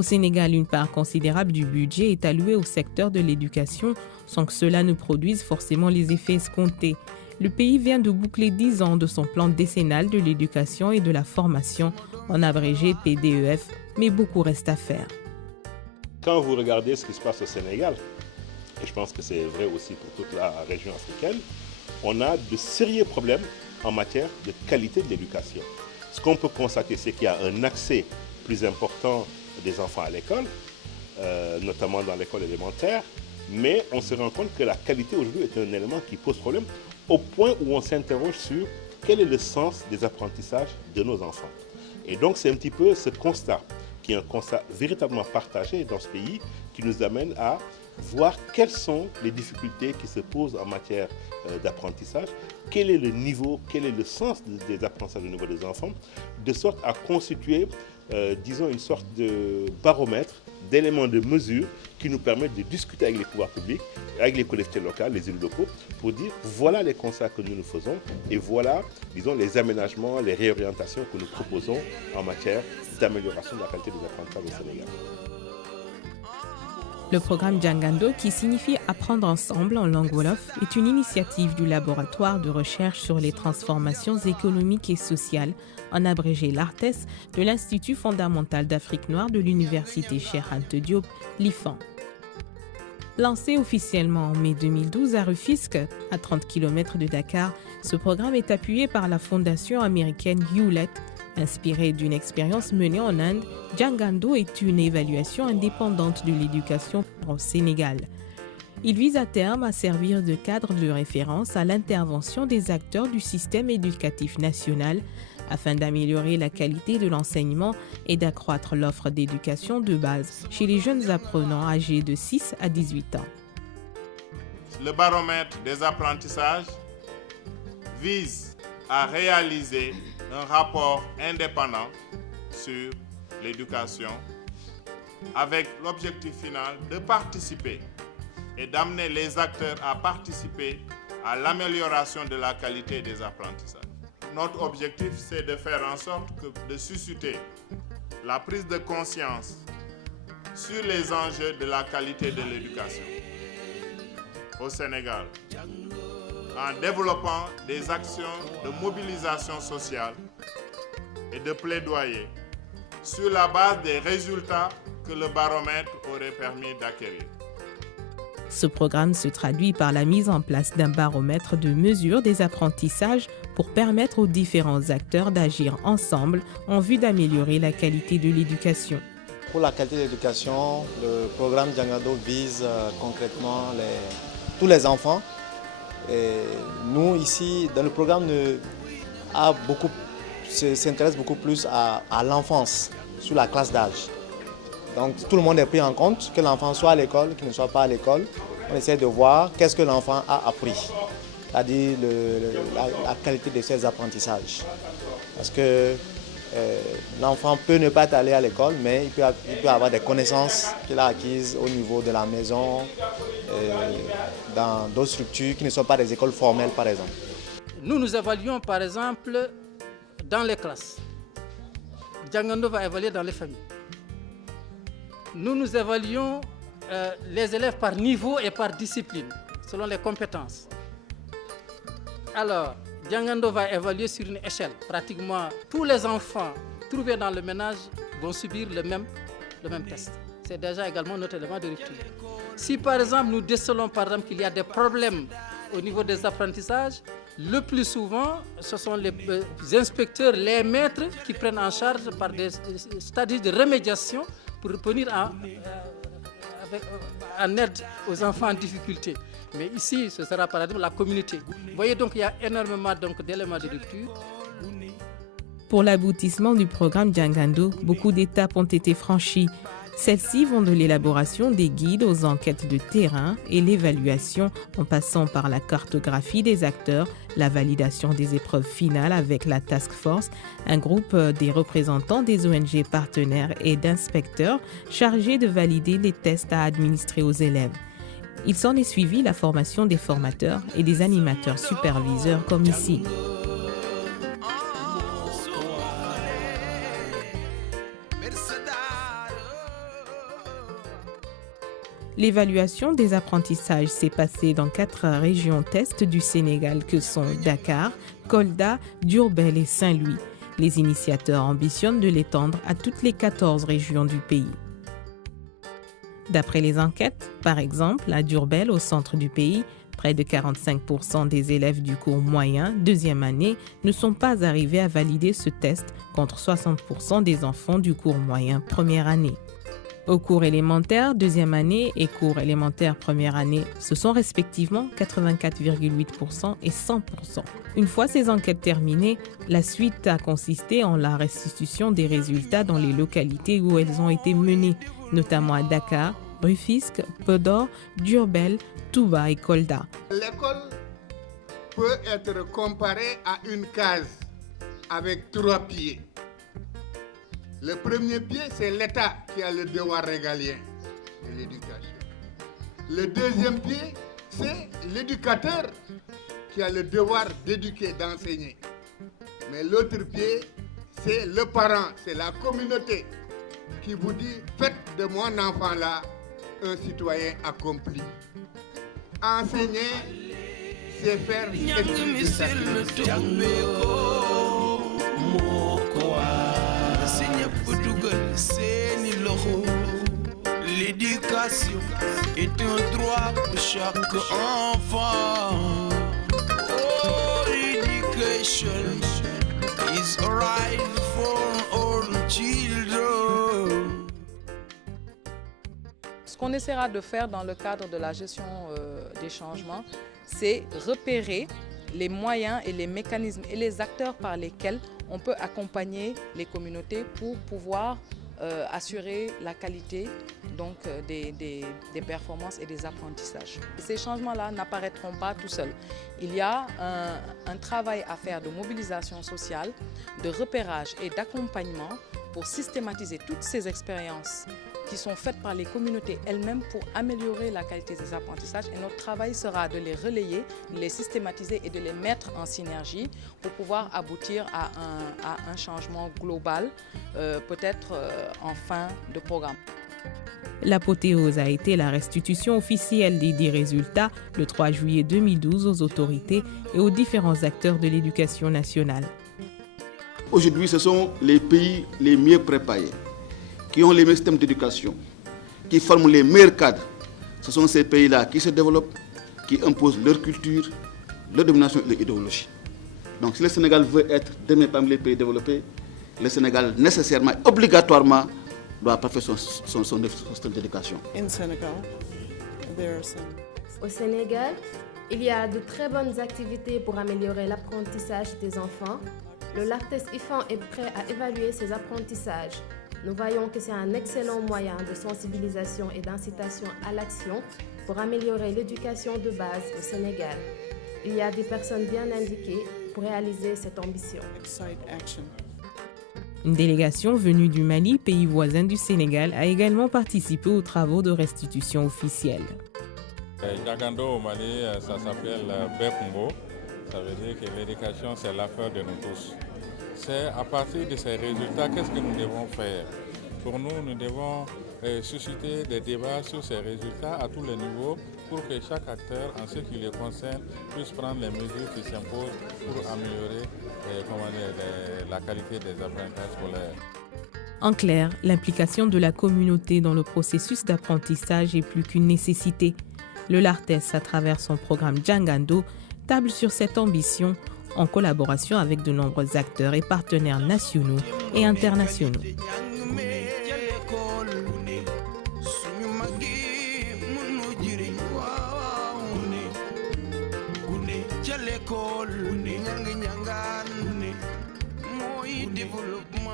Au Sénégal, une part considérable du budget est allouée au secteur de l'éducation sans que cela ne produise forcément les effets escomptés. Le pays vient de boucler 10 ans de son plan décennal de l'éducation et de la formation, en abrégé PDEF, mais beaucoup reste à faire. Quand vous regardez ce qui se passe au Sénégal, et je pense que c'est vrai aussi pour toute la région africaine, on a de sérieux problèmes en matière de qualité de l'éducation. Ce qu'on peut constater, c'est qu'il y a un accès plus important des enfants à l'école, notamment dans l'école élémentaire, mais on se rend compte que la qualité aujourd'hui est un élément qui pose problème au point où on s'interroge sur quel est le sens des apprentissages de nos enfants. Et donc c'est un petit peu ce constat, qui est un constat véritablement partagé dans ce pays, qui nous amène à voir quelles sont les difficultés qui se posent en matière d'apprentissage, quel est le niveau, quel est le sens des apprentissages au niveau des enfants, de sorte à constituer, disons, une sorte de baromètre, d'éléments de mesure qui nous permettent de discuter avec les pouvoirs publics, avec les collectivités locales, les élus locaux, pour dire voilà les constats que nous faisons et voilà, disons, les aménagements, les réorientations que nous proposons en matière d'amélioration de la qualité des apprentissages au Sénégal. Le programme Djangando, qui signifie apprendre ensemble en langue wolof, est une initiative du laboratoire de recherche sur les transformations économiques et sociales, en abrégé l'ARTES, de l'Institut fondamental d'Afrique noire de l'Université Cheikh Anta Diop, l'IFAN. Lancé officiellement en mai 2012 à Rufisque, à 30 km de Dakar, ce programme est appuyé par la fondation américaine Hewlett. Inspiré d'une expérience menée en Inde, Djangando est une évaluation indépendante de l'éducation au Sénégal. Il vise à terme à servir de cadre de référence à l'intervention des acteurs du système éducatif national afin d'améliorer la qualité de l'enseignement et d'accroître l'offre d'éducation de base chez les jeunes apprenants âgés de 6 à 18 ans. Le baromètre des apprentissages vise à réaliser un rapport indépendant sur l'éducation avec l'objectif final de participer et d'amener les acteurs à participer à l'amélioration de la qualité des apprentissages. Notre objectif, c'est de faire en sorte de susciter la prise de conscience sur les enjeux de la qualité de l'éducation au Sénégal, en développant des actions de mobilisation sociale et de plaidoyer sur la base des résultats que le baromètre aurait permis d'acquérir. Ce programme se traduit par la mise en place d'un baromètre de mesure des apprentissages pour permettre aux différents acteurs d'agir ensemble en vue d'améliorer la qualité de l'éducation. Pour la qualité de l'éducation, le programme Djangando vise concrètement tous les enfants. Et nous, ici, dans le programme, s'intéresse beaucoup plus à l'enfance, sur la classe d'âge. Donc tout le monde est pris en compte, que l'enfant soit à l'école, qu'il ne soit pas à l'école. On essaie de voir qu'est-ce que l'enfant a appris, c'est-à-dire la qualité de ses apprentissages. Parce que l'enfant peut ne pas aller à l'école, mais il peut avoir des connaissances qu'il a acquises au niveau de la maison, dans d'autres structures qui ne sont pas des écoles formelles, par exemple. Nous évaluons, par exemple, dans les classes. Djangando va évaluer dans les familles. Nous évaluons les élèves par niveau et par discipline, selon les compétences. Alors, Djangando va évaluer sur une échelle. Pratiquement tous les enfants trouvés dans le ménage vont subir le même test. C'est déjà également notre élément de rupture. Si par exemple nous décelons par exemple qu'il y a des problèmes au niveau des apprentissages, le plus souvent ce sont les inspecteurs, les maîtres qui prennent en charge par des stades de remédiation pour venir en aide aux enfants en difficulté. Mais ici, ce sera par exemple la communauté. Vous voyez donc il y a énormément d'éléments de rupture. Pour l'aboutissement du programme Djangando, beaucoup d'étapes ont été franchies. Celles-ci vont de l'élaboration des guides aux enquêtes de terrain et l'évaluation en passant par la cartographie des acteurs, la validation des épreuves finales avec la task force, un groupe des représentants des ONG partenaires et d'inspecteurs chargés de valider les tests à administrer aux élèves. Il s'en est suivi la formation des formateurs et des animateurs superviseurs comme ici. L'évaluation des apprentissages s'est passée dans 4 régions test du Sénégal que sont Dakar, Kolda, Diourbel et Saint-Louis. Les initiateurs ambitionnent de l'étendre à toutes les 14 régions du pays. D'après les enquêtes, par exemple, à Diourbel, au centre du pays, près de 45% des élèves du cours moyen, deuxième année, ne sont pas arrivés à valider ce test contre 60% des enfants du cours moyen, première année. Au cours élémentaire, deuxième année et cours élémentaire, première année, ce sont respectivement 84,8% et 100%. Une fois ces enquêtes terminées, la suite a consisté en la restitution des résultats dans les localités où elles ont été menées, notamment à Dakar, Rufisque, Podor, Diourbel, Touba et Kolda. L'école peut être comparée à une case avec 3 pieds. Le premier pied, c'est l'État qui a le devoir régalien de l'éducation. Le deuxième pied, c'est l'éducateur qui a le devoir d'éduquer, d'enseigner. Mais l'autre pied, c'est le parent, c'est la communauté qui vous dit « Faites de mon enfant-là un citoyen accompli ». Enseigner, c'est faire esprit de sacrifice. L'éducation est un droit pour chaque enfant. Oh, education is a right for all children. Ce qu'on essaiera de faire dans le cadre de la gestion des changements, c'est repérer les moyens et les mécanismes et les acteurs par lesquels on peut accompagner les communautés pour pouvoir assurer la qualité donc, des performances et des apprentissages. Ces changements-là n'apparaîtront pas tout seuls. Il y a un travail à faire de mobilisation sociale, de repérage et d'accompagnement pour systématiser toutes ces expériences qui sont faites par les communautés elles-mêmes pour améliorer la qualité des apprentissages. Et notre travail sera de les relayer, de les systématiser et de les mettre en synergie pour pouvoir aboutir à un changement global, peut-être en fin de programme. L'apothéose a été la restitution officielle des résultats le 3 juillet 2012 aux autorités et aux différents acteurs de l'éducation nationale. Aujourd'hui, ce sont les pays les mieux préparés, qui ont les meilleurs systèmes d'éducation, qui forment les meilleurs cadres. Ce sont ces pays-là qui se développent, qui imposent leur culture, leur domination et leur idéologie. Donc si le Sénégal veut être demain parmi les pays développés, le Sénégal nécessairement, obligatoirement, doit parfaire son système d'éducation. Au Sénégal, il y a de très bonnes activités pour améliorer l'apprentissage des enfants. Le LARTES IFAN est prêt à évaluer ces apprentissages. Nous voyons que c'est un excellent moyen de sensibilisation et d'incitation à l'action pour améliorer l'éducation de base au Sénégal. Il y a des personnes bien indiquées pour réaliser cette ambition. Une délégation venue du Mali, pays voisin du Sénégal, a également participé aux travaux de restitution officielle. Jangando au Mali, ça s'appelle Bekumbo. Ça veut dire que l'éducation, c'est l'affaire de nous tous. C'est à partir de ces résultats, qu'est-ce que nous devons faire? Pour nous, nous devons susciter des débats sur ces résultats à tous les niveaux pour que chaque acteur, en ce qui les concerne, puisse prendre les mesures qui s'imposent pour améliorer la qualité des apprentissages scolaires. En clair, l'implication de la communauté dans le processus d'apprentissage est plus qu'une nécessité. Le LARTES, à travers son programme Jangando, table sur cette ambition en collaboration avec de nombreux acteurs et partenaires nationaux et internationaux. Développement